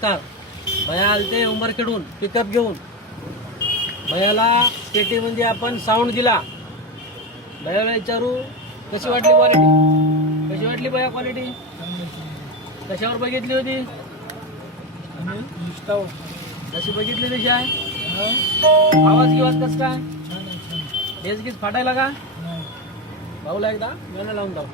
नमस्कार. भैया आलते उंबरखेडून पिकअप घेऊन. भैयाला पेटीमध्ये आपण साऊंड दिला. भैयाला विचारू कशी वाटली क्वालिटी, कशी वाटली भैया क्वालिटी, कशावर बघितली होती, कशी बघितली तशी आहे. आवाज गिवाज कसं काय, बेस गीत फाटायला का. भाऊला एकदा गाणं लावून जाऊ.